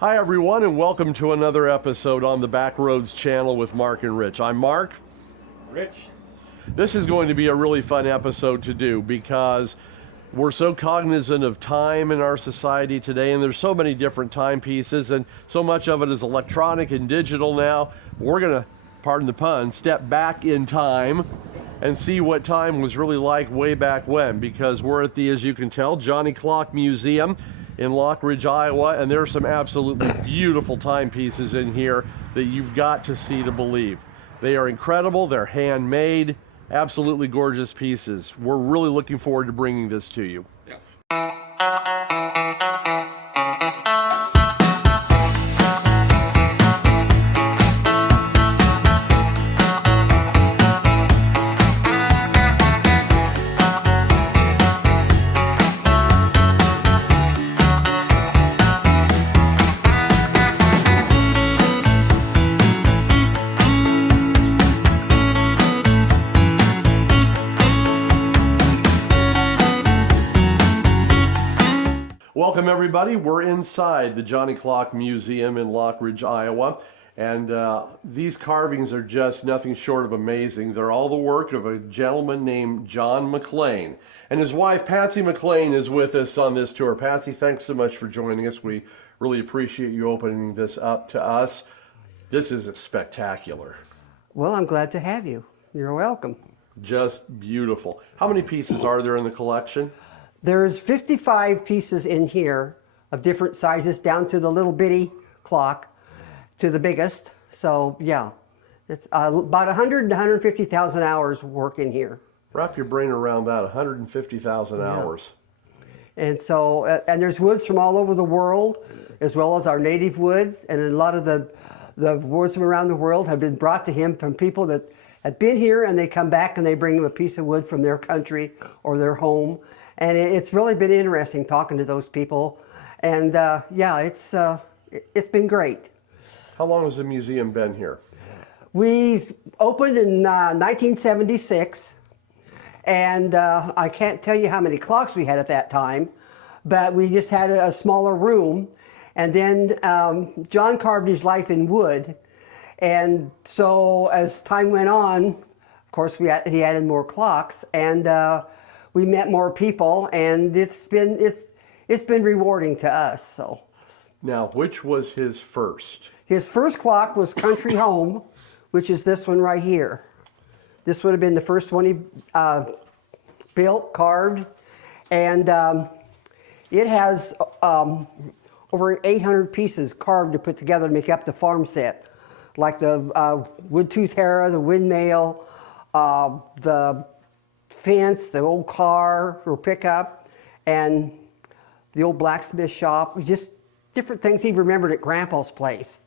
Hi everyone, and welcome to another episode on the Backroads channel with Mark and Rich. I'm Mark. Rich. This is going to be a really fun episode to do because we're so cognizant of time in our society today, and there's so many different timepieces, and so much of it is electronic and digital now. We're going to, pardon the pun, step back in time and see what time was really like way back when, because we're at the, as you can tell, Johnny Clock Museum in Lockridge, Iowa, and there are some absolutely beautiful timepieces in here that you've got to see to believe. They are incredible, they're handmade, absolutely gorgeous pieces. We're really looking forward to bringing this to you. Yes. Welcome everybody, we're inside the Johnny Clock Museum in Lockridge, Iowa, and these carvings are just nothing short of amazing. They're all the work of a gentleman named John McLean, and his wife Patsy McLean is with us on this tour. Patsy, thanks so much for joining us. We really appreciate you opening this up to us. This is spectacular. Well, I'm glad to have you. You're welcome. Just beautiful. How many pieces are there in the collection? There's 55 pieces in here of different sizes, down to the little bitty clock to the biggest. So yeah, it's about 100 to 150,000 hours work in here. Wrap your brain around that, 150,000 hours. And so, and there's woods from all over the world, as well as our native woods. And a lot of the woods from around the world have been brought to him from people that had been here, and they come back and they bring him a piece of wood from their country or their home. And it's really been interesting talking to those people. And yeah, it's been great. How long has the museum been here? We opened in 1976. And I can't tell you how many clocks we had at that time, but we just had a smaller room. And then John carved his life in wood. And so as time went on, of course, he added more clocks, and we met more people, and it's been rewarding to us. So, now, which was his first? His first clock was Country Home, which is this one right here. This would have been the first one he built, carved, and it has over 800 pieces carved to put together to make up the farm set, like the wood tooth harrow, the windmill, the fence, the old car or pickup, and the old blacksmith shop, just different things he remembered at Grandpa's place.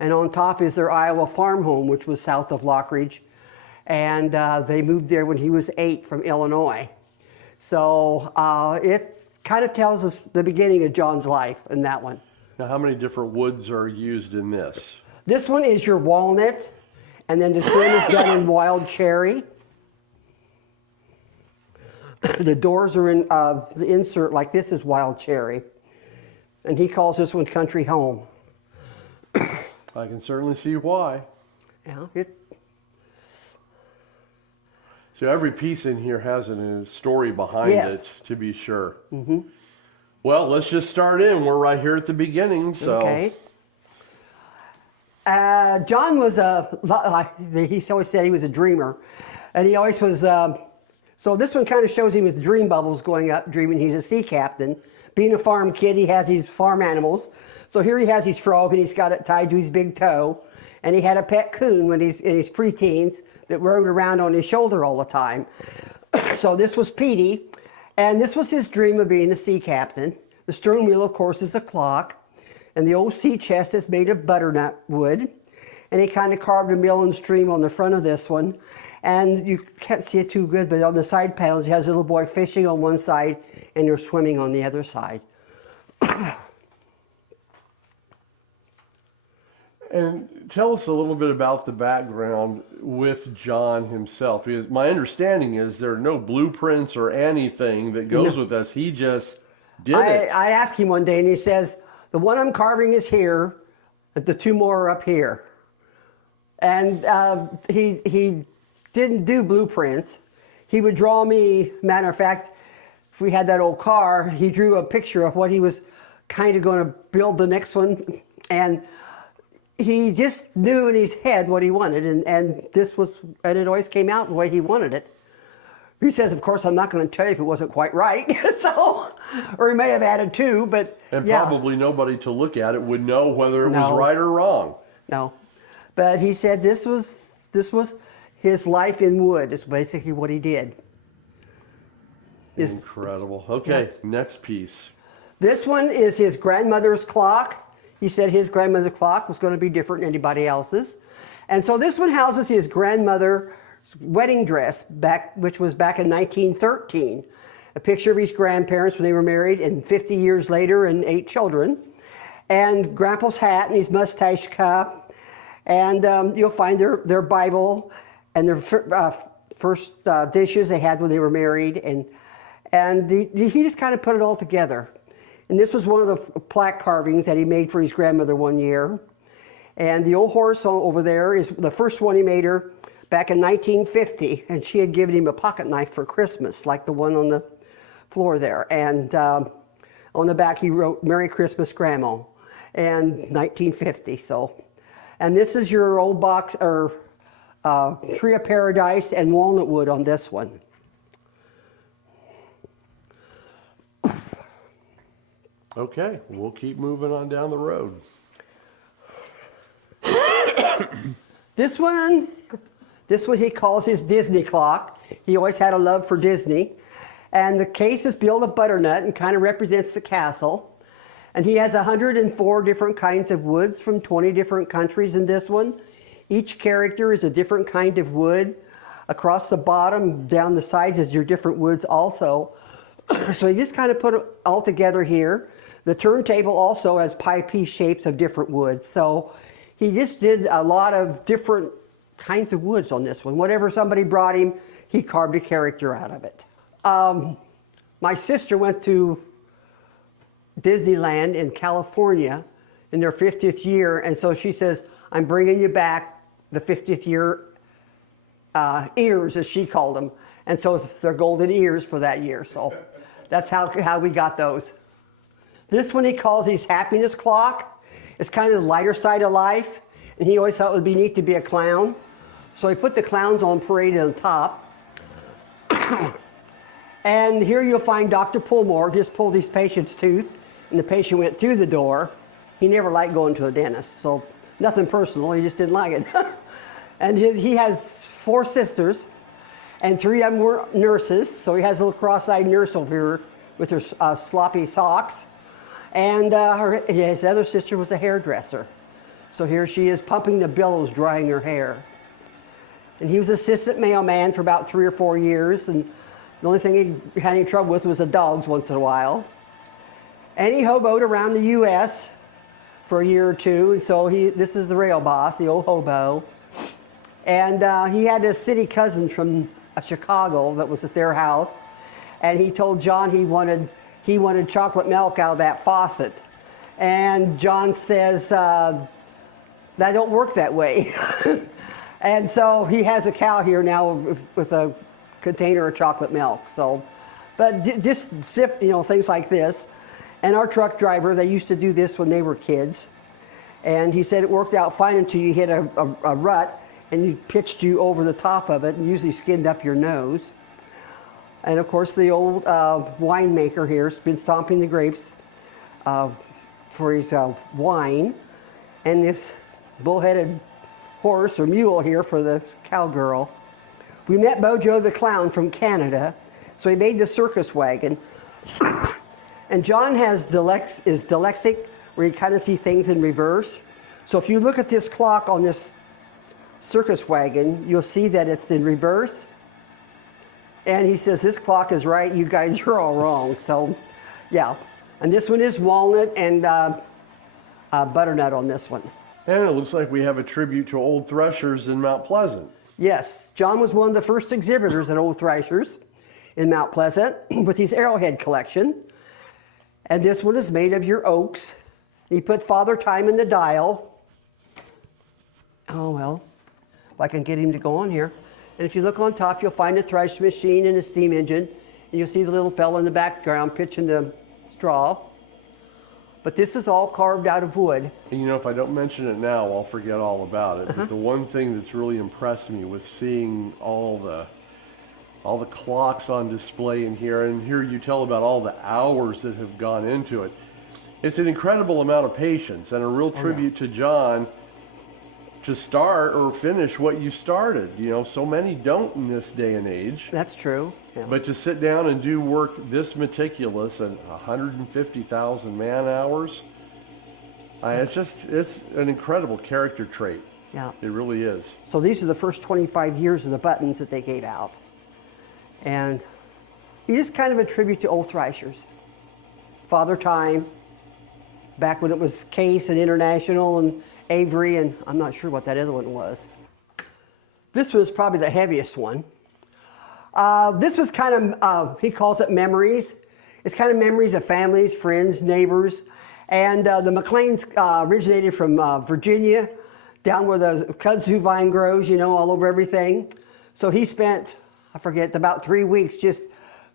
And on top is their Iowa farm home, which was south of Lockridge. And they moved there when he was 8 from Illinois. So it kind of tells us the beginning of John's life in that one. Now, how many different woods are used in this? This one is your walnut, and then the trim is done in wild cherry. The doors are in the insert, like this is wild cherry. And he calls this one Country Home. I can certainly see why. Yeah, So every piece in here has a story behind Yes. it, to be sure. Mm-hmm. Well, let's just start in. We're right here at the beginning. So. Okay. John was he always said he was a dreamer. And he always was, so this one kind of shows him with dream bubbles going up, dreaming he's a sea captain. Being a farm kid, he has these farm animals. So here he has his frog, and he's got it tied to his big toe. And he had a pet coon when he's in his preteens that rode around on his shoulder all the time. So this was Petey, and this was his dream of being a sea captain. The stern wheel, of course, is a clock, and the old sea chest is made of butternut wood. And he kind of carved a mill and stream on the front of this one. And you can't see it too good, but on the side panels, he has a little boy fishing on one side, and they're swimming on the other side. And tell us a little bit about the background with John himself. Because my understanding is there are no blueprints or anything that goes with us. He just did it. I asked him one day, and he says, The one I'm carving is here, but the two more are up here. And he didn't do blueprints. He would draw me, matter of fact, if we had that old car, he drew a picture of what he was kind of going to build the next one. And he just knew in his head what he wanted. And it always came out the way he wanted it. He says, of course, I'm not going to tell you if it wasn't quite right. Or he may have added two, but And yeah. probably nobody to look at it would know whether it was No. right or wrong. No. But he said this was his life in wood, is basically what he did. Incredible. Okay, next piece. This one is his grandmother's clock. He said his grandmother's clock was going to be different than anybody else's. And so this one houses his grandmother's wedding dress, which was back in 1913. A picture of his grandparents when they were married, and 50 years later, and 8 children. And Grandpa's hat and his mustache cup. And you'll find their Bible and their first dishes they had when they were married. And he just kind of put it all together. And this was one of the plaque carvings that he made for his grandmother one year. And the old horse over there is the first one he made her back in 1950. And she had given him a pocket knife for Christmas, like the one on the floor there. And on the back he wrote, "Merry Christmas, Grandma," and 1950. And this is your old box, or Tree of Paradise and walnut wood on this one. Okay, we'll keep moving on down the road. This one he calls his Disney clock. He always had a love for Disney. And the case is built of butternut and kind of represents the castle. And he has 104 different kinds of woods from 20 different countries in this one. Each character is a different kind of wood. Across the bottom, down the sides is your different woods also. So he just kind of put it all together here. The turntable also has pie piece shapes of different woods. So he just did a lot of different kinds of woods on this one. Whatever somebody brought him, he carved a character out of it. My sister went to Disneyland in California in their 50th year, and so she says, "I'm bringing you back the 50th year ears," as she called them. And so they're golden ears for that year. So that's how we got those. This one he calls his happiness clock. It's kind of the lighter side of life, and he always thought it would be neat to be a clown. So he put the clowns on parade on top. And here you'll find Dr. Pullmore just pulled his patient's tooth, and the patient went through the door. He never liked going to a dentist, so nothing personal, he just didn't like it. And he has 4 sisters, and 3 of them were nurses, so he has a little cross-eyed nurse over here with her sloppy socks. And his other sister was a hairdresser. So here she is pumping the billows, drying her hair. And he was assistant mailman for about 3 or 4 years, and the only thing he had any trouble with was the dogs once in a while. And he hoboed around the U.S. for a year or two, and so this is the rail boss, the old hobo. And he had a city cousin from Chicago that was at their house, and he told John he wanted chocolate milk out of that faucet. And John says, that don't work that way. And so he has a cow here now with a container of chocolate milk. So, but just sip, things like this. And our truck driver, they used to do this when they were kids. And he said it worked out fine until you hit a rut and you pitched you over the top of it and usually skinned up your nose. And of course the old winemaker here has been stomping the grapes for his wine. And this bull-headed horse or mule here for the cowgirl. We met Bojo the clown from Canada, so he made the circus wagon. And John is dyslexic, where you kind of see things in reverse. So if you look at this clock on this circus wagon, you'll see that it's in reverse. And he says, this clock is right, you guys are all wrong. So, yeah. And this one is walnut and butternut on this one. And it looks like we have a tribute to Old Threshers in Mount Pleasant. Yes, John was one of the first exhibitors at Old Threshers in Mount Pleasant with his arrowhead collection. And this one is made of your oaks. He put Father Time in the dial. Oh, well, if I can get him to go on here. And if you look on top, you'll find a thresh machine and a steam engine. And you'll see the little fellow in the background pitching the straw. But this is all carved out of wood. And you know, if I don't mention it now, I'll forget all about it. But the one thing that's really impressed me with seeing all the clocks on display in here, and here you tell about all the hours that have gone into it. It's an incredible amount of patience and a real tribute to John to start or finish what you started. You know, so many don't in this day and age. That's true. Yeah. But to sit down and do work this meticulous and 150,000 man hours, it's an incredible character trait. Yeah. It really is. So these are the first 25 years of the buttons that they gave out. And it is kind of a tribute to old thrashers. Father Time, back when it was Case and International and Avery, and I'm not sure what that other one was. This was probably the heaviest one. This was kind of, he calls it memories. It's kind of memories of families, friends, neighbors. And the McLeans originated from Virginia, down where the kudzu vine grows, you know, all over everything. So he spent, I forget, about 3 weeks just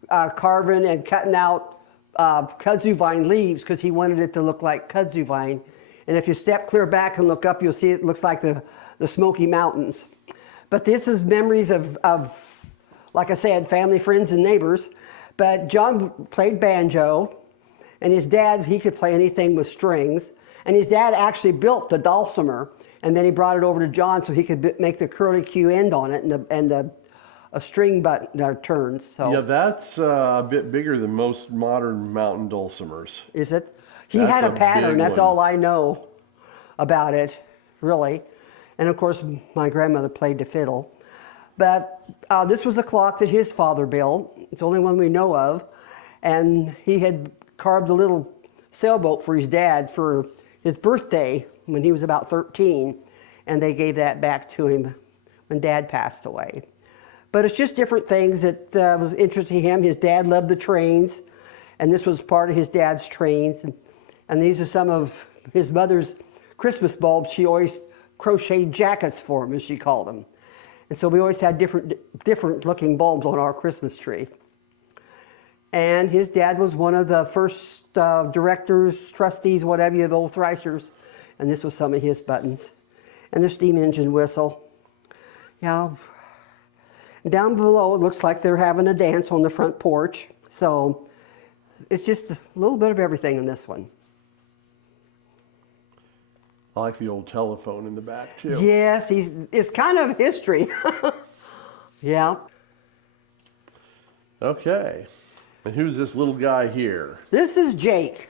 carving and cutting out kudzu vine leaves because he wanted it to look like kudzu vine. And if you step clear back and look up, you'll see it looks like the Smoky Mountains. But this is memories of, like I said, family, friends, and neighbors. But John played banjo, and his dad, he could play anything with strings. And his dad actually built the dulcimer, and then he brought it over to John so he could make the curly Q end on it and a string button turns. So. Yeah, that's a bit bigger than most modern mountain dulcimers. Is it? He That's had a a pattern. big That's one. all I know about it, really. And of course, my grandmother played the fiddle. But this was a clock that his father built. It's the only one we know of. And he had carved a little sailboat for his dad for his birthday when he was about 13. And they gave that back to him when Dad passed away. But it's just different things that was interesting to him. His dad loved the trains. And this was part of his dad's trains. And these are some of his mother's Christmas bulbs. She always crocheted jackets for him, as she called them. And so we always had different looking bulbs on our Christmas tree. And his dad was one of the first directors, trustees, whatever you, of Old Thrashers. And this was some of his buttons. And the steam engine whistle. Yeah. Down below, it looks like they're having a dance on the front porch. So it's just a little bit of everything in this one. I like the old telephone in the back, too. Yes, it's kind of history. Yeah. Okay. And who's this little guy here? This is Jake.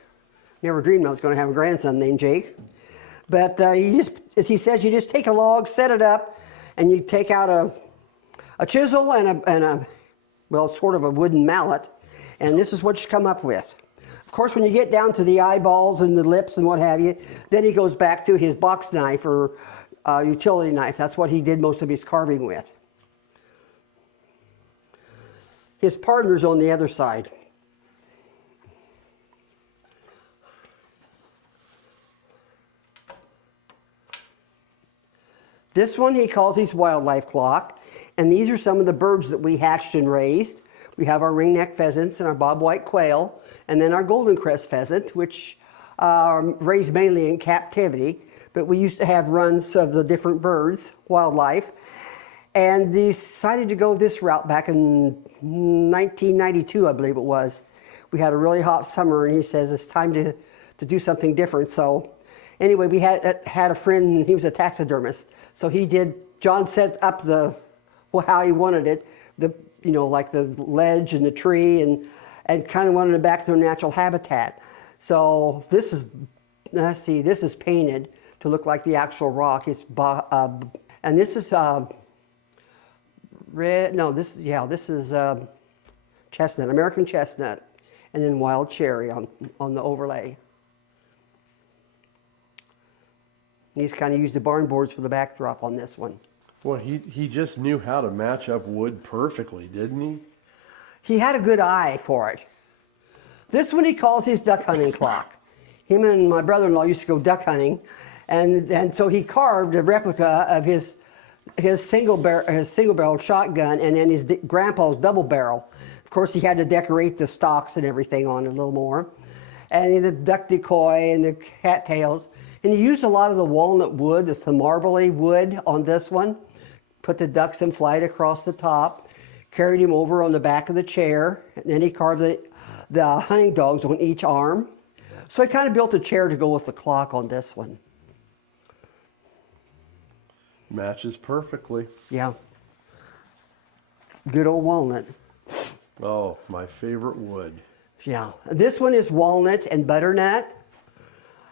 Never dreamed I was going to have a grandson named Jake. But as he says, you just take a log, set it up, and you take out a chisel and a well, sort of a wooden mallet, and this is what you come up with. Of course, when you get down to the eyeballs and the lips and what have you, then he goes back to his box knife or utility knife. That's what he did most of his carving with. His partner's on the other side. This one he calls his wildlife clock, and these are some of the birds that we hatched and raised. We have our ringneck pheasants and our bobwhite quail, and then our golden crest pheasant, which are raised mainly in captivity, but we used to have runs of the different birds, wildlife, and decided to go this route back in 1992, I believe it was. We had a really hot summer, and he says it's time to do something different. So anyway, we had a friend, he was a taxidermist, so John set up how he wanted it, like the ledge and the tree, and kind of wanted it back to their natural habitat. So this is painted to look like the actual rock. And this is red. No, this is chestnut, American chestnut, and then wild cherry on the overlay. He's kind of used the barn boards for the backdrop on this one. Well, he just knew how to match up wood perfectly, didn't he? He had a good eye for it. This one he calls his duck hunting clock. him and my brother-in-law used to go duck hunting, and so he carved a replica of his single barrel shotgun, and then his grandpa's double barrel. Of course, he had to decorate the stocks and everything on it a little more, and the duck decoy and the cattails. And he used a lot of the walnut wood, this the marbly wood on this one. Put the ducks in flight across the top, carried him over on the back of the chair, and then he carved the hunting dogs on each arm. So I kind of built a chair to go with the clock on this one. Matches perfectly. Yeah. Good old walnut. Oh, my favorite wood. Yeah. This one is walnut and butternut.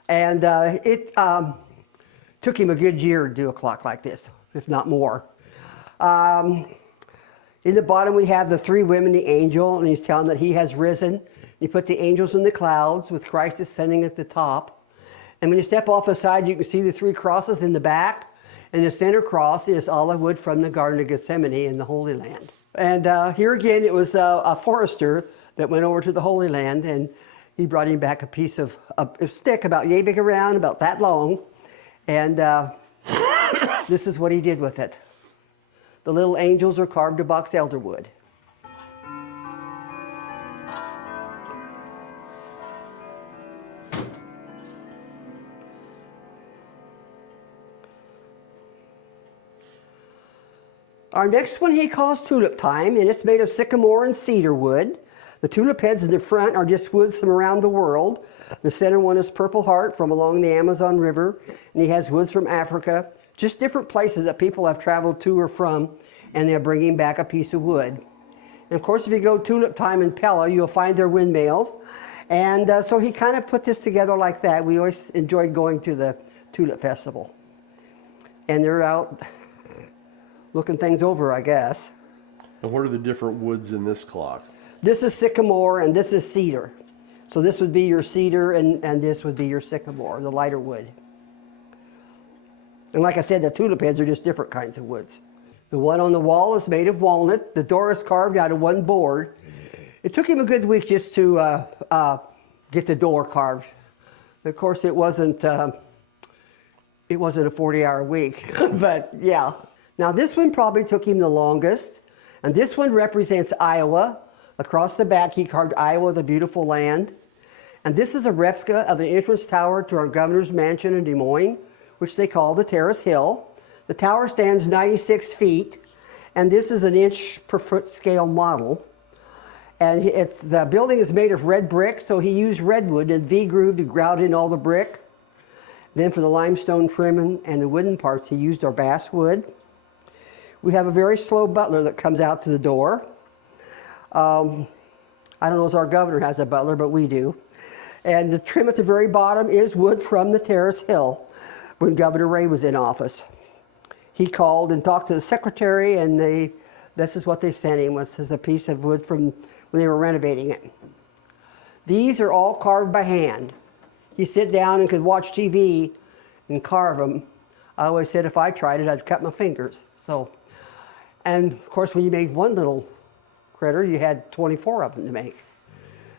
And it took him a good year to do a clock like this, if not more. In the bottom we have the three women, the angel, and he's telling that he has risen. He put the angels in the clouds with Christ ascending at the top. And when you step off the side, you can see the three crosses in the back. And the center cross is olive wood from the Garden of Gethsemane in the Holy Land. And here again, it was a forester that went over to the Holy Land, and he brought him back a piece of a stick about yay big around, about that long. And this is what he did with it. The little angels are carved of box elder wood. Our next one he calls tulip time, and it's made of sycamore and cedar wood. The tulip heads in the front are just woods from around the world. The center one is Purple Heart from along the Amazon River, and he has woods from Africa, just different places that people have traveled to or from, and they're bringing back a piece of wood. And of course, if you go tulip time in Pella, you'll find their windmills. And so he kind of put this together like that. We always enjoyed going to the tulip festival. And they're out looking things over, I guess. And what are the different woods in this clock? This is sycamore and this is cedar. So this would be your cedar and this would be your sycamore, the lighter wood. And like I said, the tulip heads are just different kinds of woods. The one on the wall is made of walnut. The door is carved out of one board. It took him a good week just to get the door carved. Of course, it wasn't a 40-hour week, but yeah. Now this one probably took him the longest, and this one represents Iowa. Across the back he carved Iowa, the beautiful land. And this is a replica of the entrance tower to our governor's mansion in Des Moines, which they call the Terrace Hill. The tower stands 96 feet, and this is an inch per foot scale model. And the building is made of red brick, so he used redwood and V-groove to grout in all the brick. Then for the limestone trim and the wooden parts, he used our basswood. We have a very slow butler that comes out to the door. I don't know if our governor has a butler, but we do. And the trim at the very bottom is wood from the Terrace Hill when Governor Ray was in office. He called and talked to the secretary, and this is what they sent him, was a piece of wood from when they were renovating it. These are all carved by hand. You sit down and could watch TV and carve them. I always said if I tried it, I'd cut my fingers. And of course, when you made one little critter, you had 24 of them to make.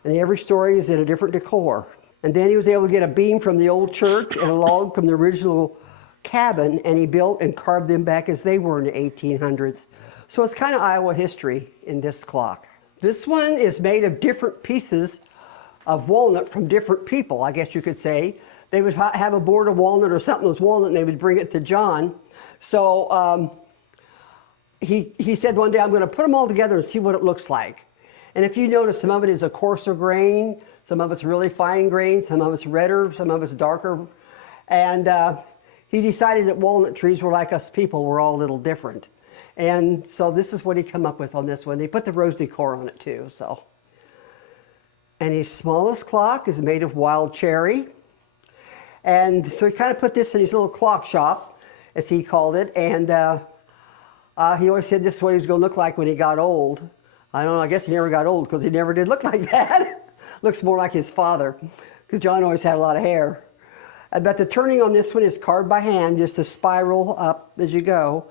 And every story is in a different decor. And then he was able to get a beam from the old church and a log from the original cabin, and he built and carved them back as they were in the 1800s. So it's kind of Iowa history in this clock. This one is made of different pieces of walnut from different people, I guess you could say. They would have a board of walnut or something that was walnut, and they would bring it to John. So he said one day, I'm going to put them all together and see what it looks like. And if you notice, some of it is a coarser grain, some of it's really fine grain, some of it's redder, some of it's darker. And he decided that walnut trees were like us people, we're all a little different. And so this is what he came up with on this one. He put the rose decor on it too, so. And his smallest clock is made of wild cherry. And so he kind of put this in his little clock shop, as he called it. And he always said this is what he was going to look like when he got old. I don't know, I guess he never got old because he never did look like that. Looks more like his father, because John always had a lot of hair. But the turning on this one is carved by hand, just a spiral up as you go.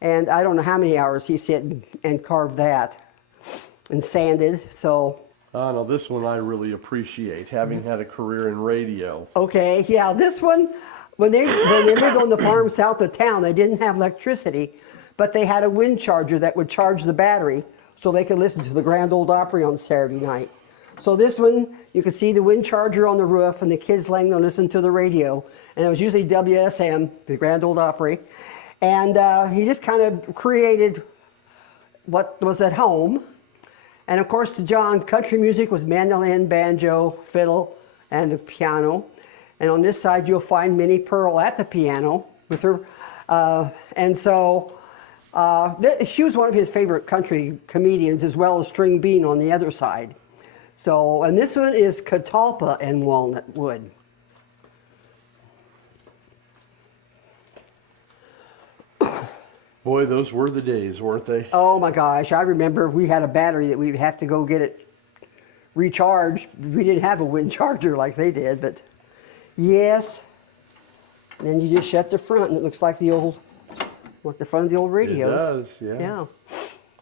And I don't know how many hours he sat and carved that and sanded. So Now this one I really appreciate, having had a career in radio. Okay, yeah, this one, when they lived on the farm south of town, they didn't have electricity, but they had a wind charger that would charge the battery so they could listen to the Grand Ole Opry on Saturday night. So this one, you could see the wind charger on the roof and the kids laying there listening to the radio. And it was usually WSM, the Grand Ole Opry. And he just kind of created what was at home. And of course, to John, country music was mandolin, banjo, fiddle, and the piano. And on this side, you'll find Minnie Pearl at the piano with her. She was one of his favorite country comedians, as well as String Bean on the other side. So, and this one is catalpa and walnut wood. Boy, those were the days, weren't they? Oh my gosh, I remember we had a battery that we'd have to go get it recharged. We didn't have a wind charger like they did, but yes. And then you just shut the front and it looks like the front of the old radios. It does, yeah. Yeah.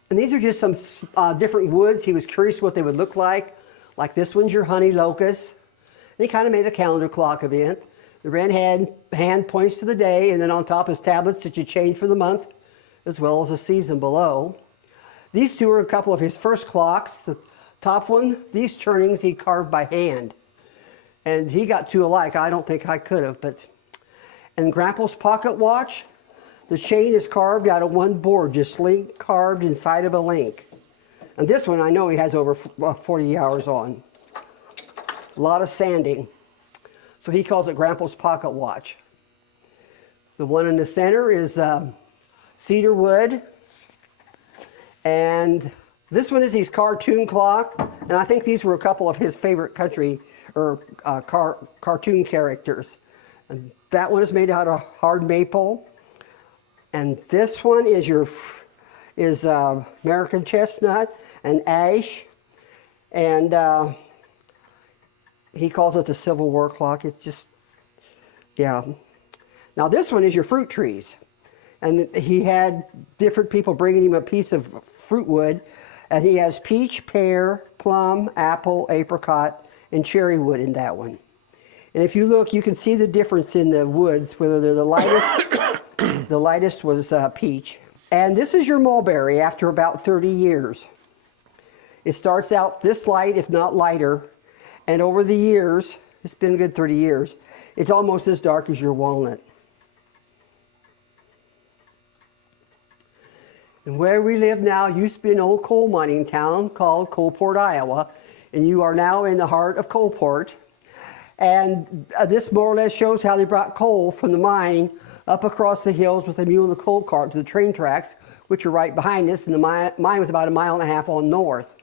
And these are just some different woods. He was curious what they would look like. Like this one's your honey locust. And he kind of made a calendar clock of it. The red hand points to the day, and then on top is tablets that you change for the month, as well as the season below. These two are a couple of his first clocks. The top one, these turnings he carved by hand. And he got two alike. I don't think I could have, but. And Grandpa's pocket watch, the chain is carved out of one board, just link carved inside of a link. And this one I know he has over 40 hours on. A lot of sanding. So he calls it Grandpa's pocket watch. The one in the center is cedar wood. And this one is his cartoon clock. And I think these were a couple of his favorite country or cartoon characters. And that one is made out of hard maple. And this one is American chestnut and ash. And he calls it the Civil War clock. It's just, yeah. Now this one is your fruit trees. And he had different people bringing him a piece of fruit wood. And he has peach, pear, plum, apple, apricot, and cherry wood in that one. And if you look, you can see the difference in the woods, whether they're the lightest. The lightest was peach. And this is your mulberry after about 30 years. It starts out this light, if not lighter. And over the years, it's been a good 30 years, it's almost as dark as your walnut. And where we live now used to be an old coal mining town called Coalport, Iowa. And you are now in the heart of Coalport. And this more or less shows how they brought coal from the mine up across the hills with a mule and a coal cart to the train tracks, which are right behind us. And the mine was about 1.5 miles on north.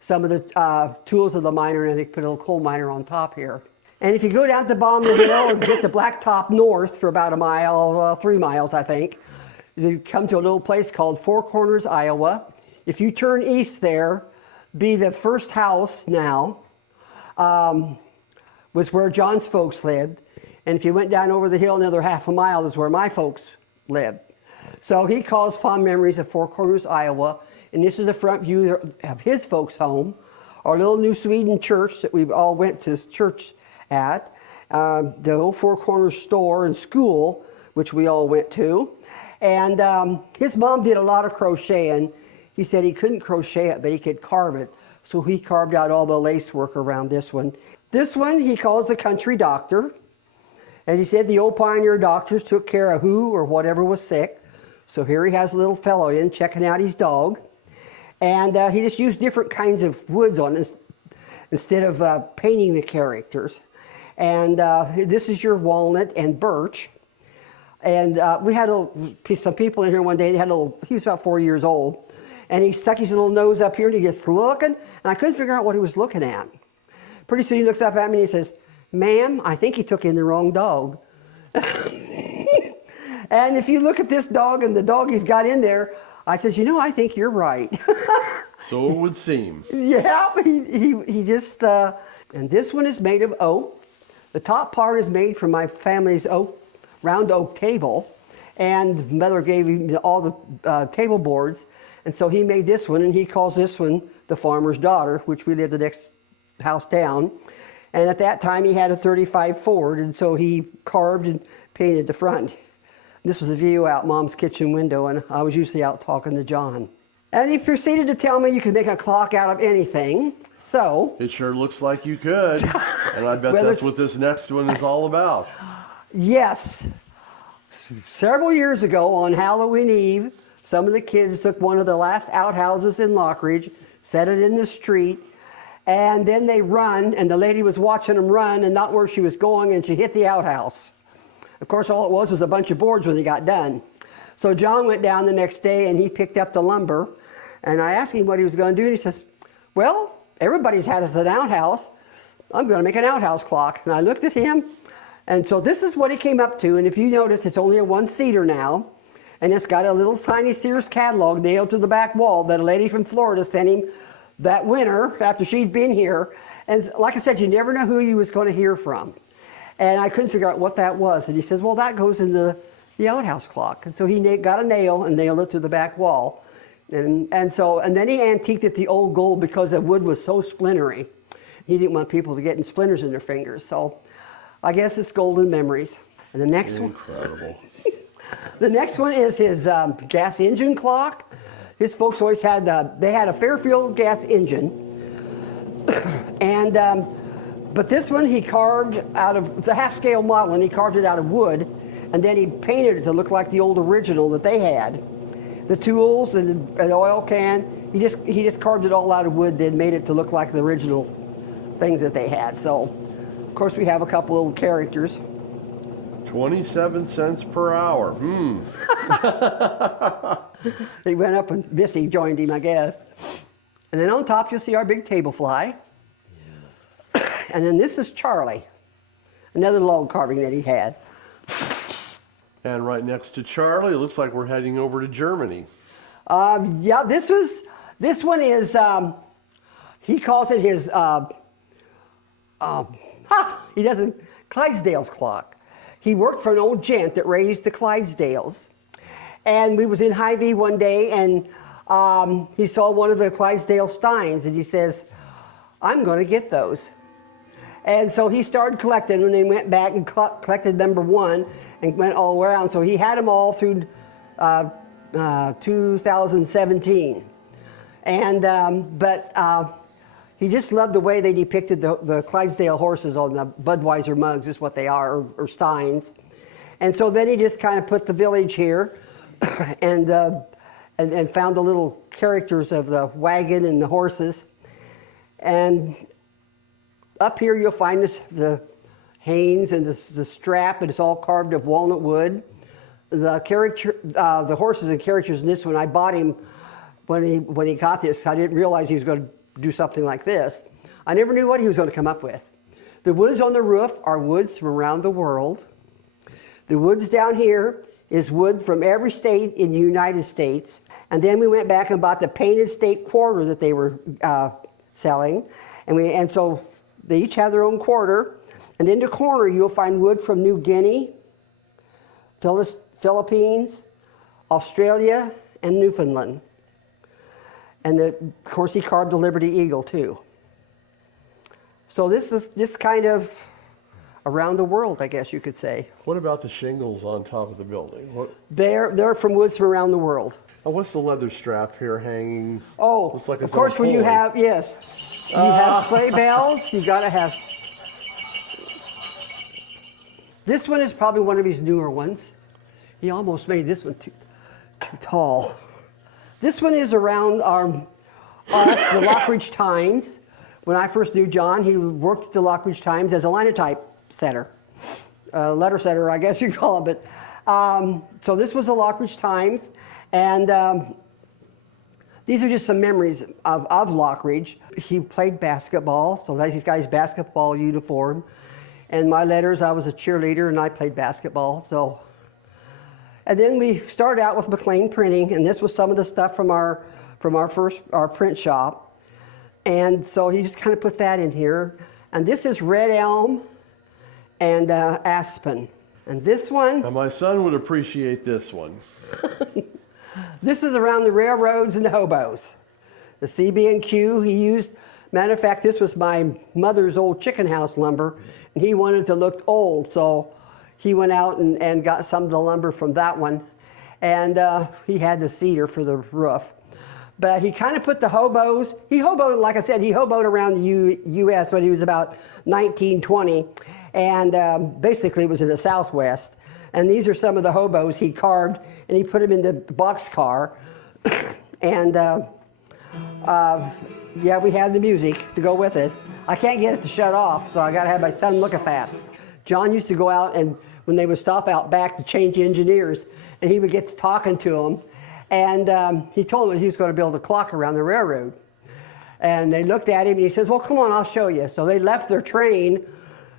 Some of the tools of the miner, and they put a little coal miner on top here. And if you go down to the bottom of the hill and get the blacktop north for about 1 mile, 3 miles, I think, you come to a little place called Four Corners, Iowa. If you turn east there, be the first house now, was where John's folks lived. And if you went down over the hill another 1/2 mile, that's where my folks lived. So he calls fond memories of Four Corners, Iowa. And this is the front view of his folks' home. Our little New Sweden church that we all went to church at. The old Four Corners store and school, which we all went to. And his mom did a lot of crocheting. He said he couldn't crochet it, but he could carve it. So he carved out all the lace work around this one. This one he calls the country doctor. As he said, the old pioneer doctors took care of who or whatever was sick. So here he has a little fellow in checking out his dog. And he just used different kinds of woods on this instead of painting the characters. And this is your walnut and birch. And we had some people in here one day. They had he was about 4 years old. And he stuck his little nose up here and he gets looking. And I couldn't figure out what he was looking at. Pretty soon he looks up at me and he says, "Ma'am, I think he took in the wrong dog." And if you look at this dog and the dog he's got in there, I says, I think you're right. So it would seem. Yeah, he just, and this one is made of oak. The top part is made from my family's round oak table. And Mother gave me all the table boards. And so he made this one, and he calls this one the Farmer's Daughter, which we lived the next house down. And at that time, he had a 35 Ford, and so he carved and painted the front. This was a view out Mom's kitchen window, and I was usually out talking to John. And he proceeded to tell me you could make a clock out of anything. So It sure looks like you could. And I bet Well, that's it's- what this next one is all about. yes, several years ago on Halloween Eve, some of the kids took one of the last outhouses in Lockridge, set it in the street, and then they run, and the lady was watching them run and not where she was going, and she hit the outhouse. Of course, all it was a bunch of boards when they got done. So John went down the next day and he picked up the lumber, and I asked him what he was going to do, and he says, well, everybody's had an outhouse. I'm going to make an outhouse clock. And I looked at him, and so this is what he came up to, and if you notice, it's only a one-seater now, and it's got a little tiny Sears catalog nailed to the back wall that a lady from Florida sent him that winter after she'd been here. And like I said, you never know who you was going to hear from. And I couldn't figure out what that was. And he says, well, that goes in the outhouse clock. And so he got a nail and nailed it to the back wall. And then he antiqued it to old gold because the wood was so splintery. He didn't want people to get splinters in their fingers. So I guess it's golden memories. And the next one. Incredible. The next one is his gas engine clock. His folks always had, they had a Fairfield gas engine. And, but this one he carved out of, it's a half-scale model, and he carved it out of wood, and then he painted it to look like the old original that they had. The tools and an oil can, he just carved it all out of wood, then made it to look like the original things that they had. So, of course, we have a couple little characters. 27 cents per hour. He went up and Missy joined him, I guess. And then on top, you'll see our big table fly. Yeah. And then this is Charlie, another log carving that he had. And right next to Charlie, it looks like we're heading over to Germany. Yeah, this one is, he calls it his, Clydesdale's clock. He worked for an old gent that raised the Clydesdales. And we was in Hy-Vee one day, and he saw one of the Clydesdale steins, and he says, I'm going to get those. And so he started collecting, and then went back and collected number one and went all around. So he had them all through 2017. And, he just loved the way they depicted the Clydesdale horses on the Budweiser mugs, is what they are, or steins. And so then he just kind of put the village here and found the little characters of the wagon and the horses. And up here you'll find the Hanes and the strap, and it's all carved of walnut wood. The horses and characters in this one, I bought him when he got this. I didn't realize he was going to do something like this. I never knew what he was going to come up with. The woods on the roof are woods from around the world. The woods down here is wood from every state in the United States. And then we went back and bought the painted state quarter that they were selling. And so they each have their own quarter. And in the corner you'll find wood from New Guinea, Philippines, Australia, and Newfoundland. And of course, he carved the Liberty Eagle too. So this is just kind of around the world, I guess you could say. What about the shingles on top of the building? They're from woods from around the world. Oh, what's the leather strap here hanging? Oh, Looks like of it's course, on when you pulley. have, yes, you have sleigh bells, you gotta have. This one is probably one of his newer ones. He almost made this one too tall. This one is around the Lockridge Times. When I first knew John, he worked at the Lockridge Times as a linotype setter, letter setter, I guess you call it. But so this was the Lockridge Times, and these are just some memories of Lockridge. He played basketball, so that's this guy's basketball uniform. And my letters, I was a cheerleader and I played basketball. So, and then we started out with McLean Printing, and this was some of the stuff from our print shop. And so he just kind of put that in here. And this is red elm and aspen. And this one, Now my son would appreciate this one. This is around the railroads and the hobos. The CB&Q he used, matter of fact, this was my mother's old chicken house lumber, and he wanted to look old, so he went out and got some of the lumber from that one, and he had the cedar for the roof. But he kind of put the hobos, he hoboed, like I said, he hoboed around the U.S. when he was about 19, 20, and basically it was in the Southwest. And these are some of the hobos he carved, and he put them in the boxcar. And yeah, we have the music to go with it. I can't get it to shut off, so I gotta have my son look at that. John used to go out, and when they would stop out back to change engineers, and he would get to talking to them, and he told them he was going to build a clock around the railroad. And they looked at him, and he says, well, come on, I'll show you. So they left their train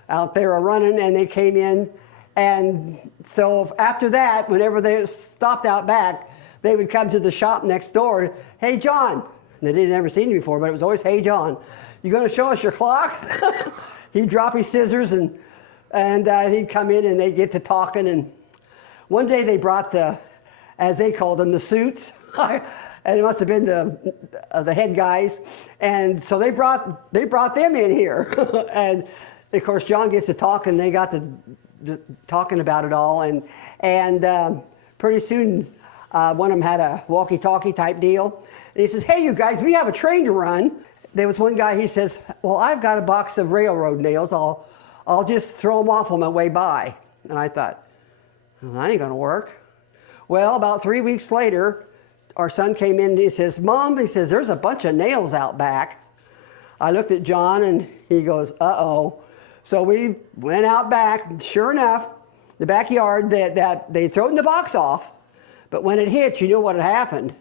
out there running, and they came in. And so after that, whenever they stopped out back, they would come to the shop next door. Hey, John. And they didn't ever seen him before, but it was always, hey, John, you going to show us your clocks? He'd drop his scissors, and he'd come in, and they'd get to talking. And one day they brought the, as they called them, the suits. And it must have been the head guys. And so they brought them in here. And of course, John gets to talking, and they got to talking about it all. And pretty soon, one of them had a walkie-talkie type deal. And he says, hey, you guys, we have a train to run. There was one guy, he says, well, I've got a box of railroad nails. I'll just throw them off on my way by. And I thought, well, that ain't gonna work. Well, about 3 weeks later, our son came in and he says, Mom, he says, there's a bunch of nails out back. I looked at John and he goes, uh-oh. So we went out back. Sure enough, the backyard, that they thrown the box off, but when it hit, you know what had happened.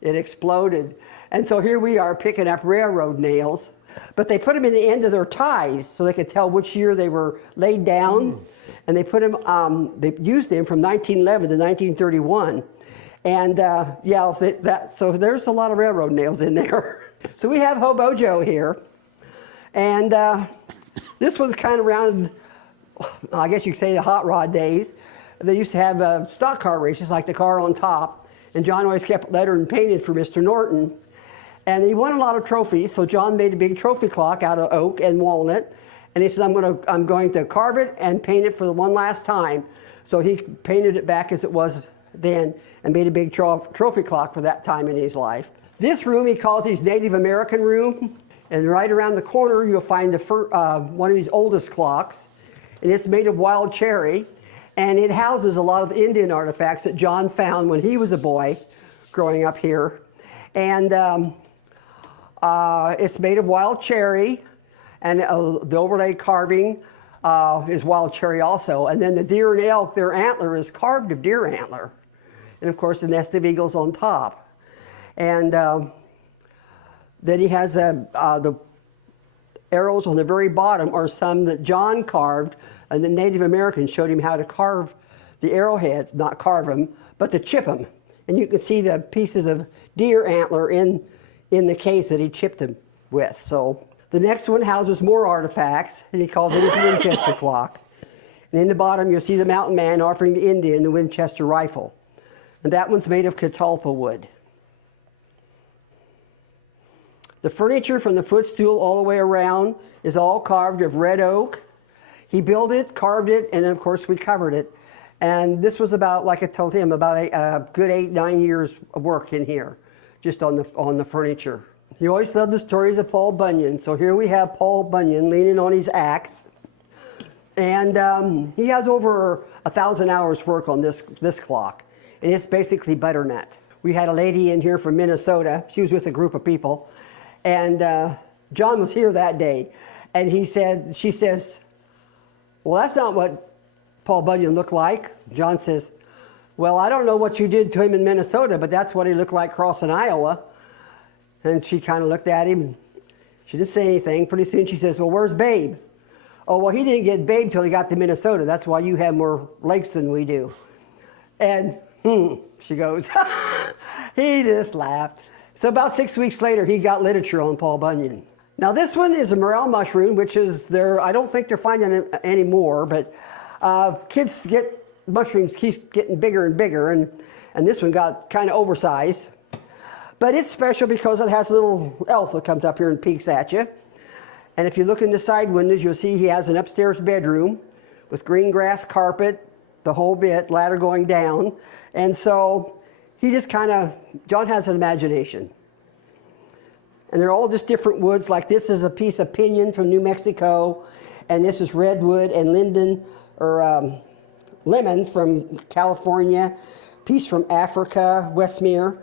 It exploded. And so here we are picking up railroad nails, but they put them in the end of their ties so they could tell which year they were laid down. And they put them, they used them from 1911 to 1931. And yeah, so there's a lot of railroad nails in there. So we have Hobo Joe here. And this one's kind of around, I guess you could say, the hot rod days. They used to have stock car races, like the car on top. And John always kept lettered and painted for Mr. Norton. And he won a lot of trophies, so John made a big trophy clock out of oak and walnut. And he said, I'm going to carve it and paint it for the one last time. So he painted it back as it was then and made a big trophy clock for that time in his life. This room he calls his Native American room. And right around the corner, you'll find one of his oldest clocks. And it's made of wild cherry. And it houses a lot of Indian artifacts that John found when he was a boy growing up here. And it's made of wild cherry. And the overlay carving is wild cherry also. And then the deer and elk, their antler is carved of deer antler. And of course, the nest of eagles on top. And then he has the arrows on the very bottom are some that John carved, and the Native Americans showed him how to carve the arrowheads, not carve them, but to chip them. And you can see the pieces of deer antler in the case that he chipped them with. So the next one houses more artifacts, and he calls it his Winchester clock. And in the bottom, you'll see the mountain man offering the Indian the Winchester rifle. And that one's made of catalpa wood. The furniture from the footstool all the way around is all carved of red oak. He built it, carved it, and of course we covered it. And this was about, like I told him, about a good 8-9 years of work in here, just on the furniture. He always loved the stories of Paul Bunyan. So here we have Paul Bunyan leaning on his axe. And he has over 1,000 hours work on this clock. And it's basically butternut. We had a lady in here from Minnesota. She was with a group of people. And John was here that day. And she says, well, that's not what Paul Bunyan looked like. John says, well, I don't know what you did to him in Minnesota, but that's what he looked like crossing Iowa. And she kind of looked at him. She didn't say anything. Pretty soon she says, well, where's Babe? Oh, well, he didn't get Babe till he got to Minnesota. That's why you have more lakes than we do. And she goes, he just laughed. So about 6 weeks later, he got literature on Paul Bunyan. Now this one is a morel mushroom, which is I don't think they're finding it anymore, but kids get mushrooms keep getting bigger and bigger, and this one got kind of oversized. But it's special because it has a little elf that comes up here and peeks at you. And if you look in the side windows, you'll see he has an upstairs bedroom with green grass carpet, the whole bit, ladder going down. And so he just kind of, John has an imagination. And they're all just different woods. Like this is a piece of pinyon from New Mexico, and this is redwood and linden, or lemon from California, piece from Africa, Westmere,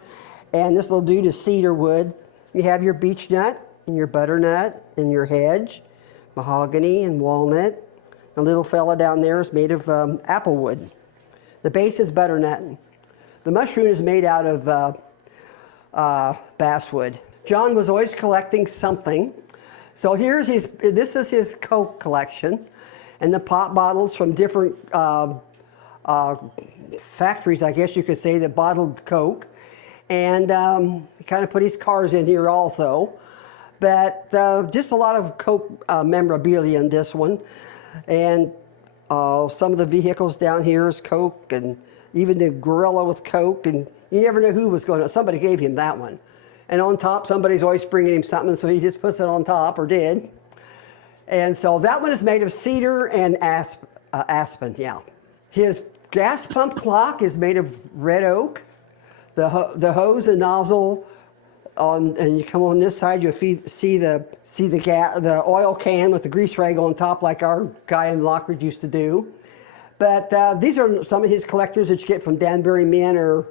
and this little dude is cedar wood. You have your beech nut and your butternut and your hedge, mahogany and walnut. The little fella down there is made of apple wood. The base is butternut. The mushroom is made out of basswood. John was always collecting something. So this is his Coke collection, and the pop bottles from different factories, I guess you could say, that bottled Coke. And he kind of put his cars in here also. But just a lot of Coke memorabilia in this one. And some of the vehicles down here is Coke, and even the gorilla with Coke. And you never know who was going to, somebody gave him that one. And on top, somebody's always bringing him something, so he just puts it on top, or did. And so that one is made of cedar and aspen, yeah. His gas pump clock is made of red oak. The hose and nozzle, and you come on this side, you'll see the oil can with the grease rag on top, like our guy in Lockridge used to do. But these are some of his collectors that you get from Danbury Men or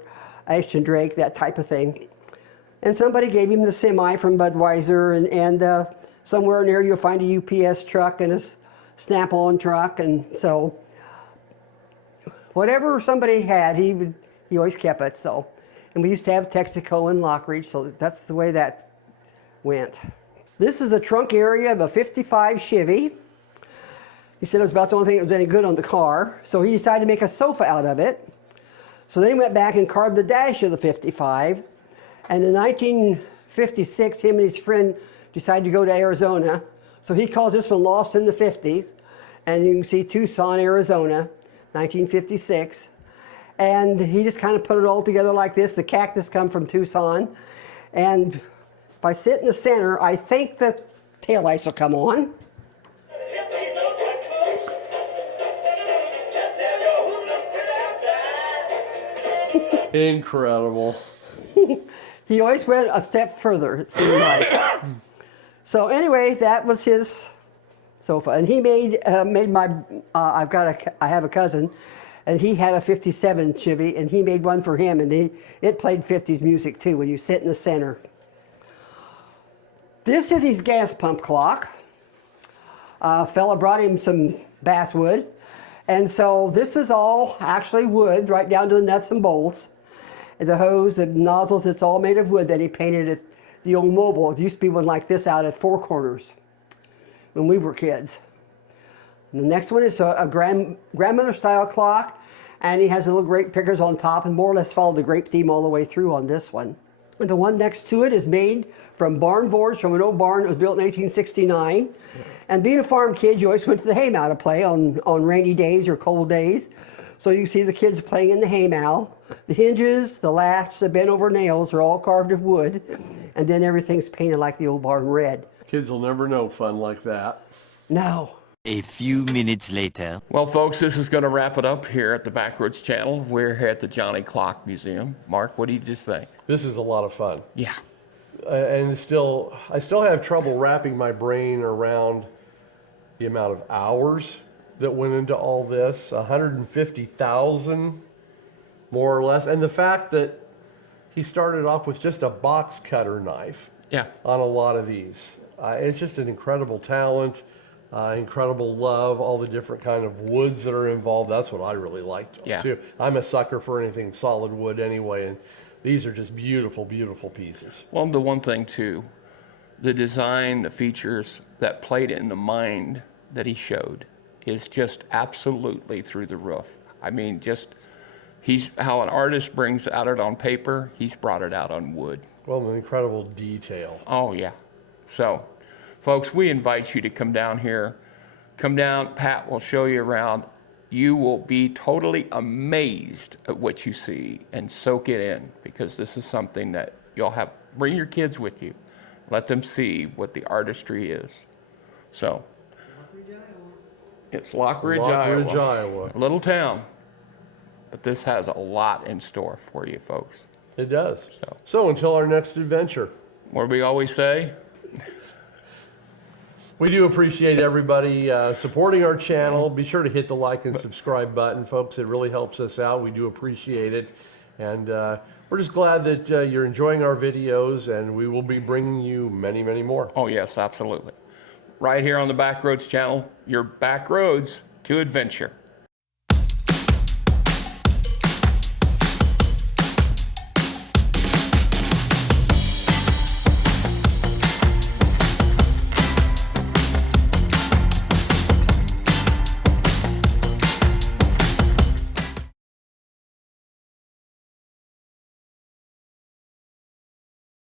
Ashton Drake, that type of thing. And somebody gave him the semi from Budweiser, and somewhere in there you'll find a UPS truck and a Snap-on truck, and so whatever somebody had, he always kept it. So, and we used to have Texaco and Lockridge, so that's the way that went. This is the trunk area of a '55 Chevy. He said it was about the only thing that was any good on the car, so he decided to make a sofa out of it. So then he went back and carved the dash of the '55. And in 1956, him and his friend decided to go to Arizona. So he calls this one Lost in the 50s. And you can see Tucson, Arizona, 1956. And he just kind of put it all together like this. The cactus come from Tucson. And if I sit in the center, I think the taillights will come on. Incredible. He always went a step further, it seemed like. So anyway, that was his sofa, and he made my. I have a cousin, and he had a '57 Chevy, and he made one for him, and it played '50s music too when you sit in the center. This is his gas pump clock. A fella brought him some basswood, and so this is all actually wood, right down to the nuts and bolts. The hose, the nozzles, it's all made of wood that he painted at the old Mobile. It used to be one like this out at Four Corners when we were kids. And the next one is a grandmother style clock, and he has little grape pickers on top, and more or less followed the grape theme all the way through on this one. And the one next to it is made from barn boards from an old barn that was built in 1869. And being a farm kid, you always went to the haymow to play on rainy days or cold days. So you see the kids playing in the haymow. The hinges, the latch, the bent over nails are all carved of wood, and then everything's painted like the old barn red. Kids will never know fun like that. No. A few minutes later. Well, folks, this is going to wrap it up here at the Backroads channel. We're here at the Johnny Clock Museum. Mark, what do you just think? This is a lot of fun. Yeah. And I still have trouble wrapping my brain around the amount of hours that went into all this. 150,000, more or less. And the fact that he started off with just a box cutter knife. Yeah. On a lot of these. It's just an incredible talent, incredible love, all the different kind of woods that are involved. That's what I really liked too. I'm a sucker for anything solid wood anyway, and these are just beautiful, beautiful pieces. Well, the one thing too, the design, the features that played in the mind that he showed is just absolutely through the roof. I mean, just he's how an artist brings out it on paper, he's brought it out on wood. Well, an incredible detail. Oh, yeah. So, folks, we invite you to come down here. Come down, Pat will show you around. You will be totally amazed at what you see and soak it in, because this is something that you'll have. Bring your kids with you. Let them see what the artistry is. So, it's Lockridge, Lockridge, Iowa. Iowa. A little town. But this has a lot in store for you folks. It does. So. So until our next adventure. What do we always say? We do appreciate everybody supporting our channel. Be sure to hit the like and subscribe button, folks. It really helps us out. We do appreciate it. And we're just glad that you're enjoying our videos, and we will be bringing you many, many more. Oh, yes, absolutely. Right here on the Backroads channel, your Backroads to adventure.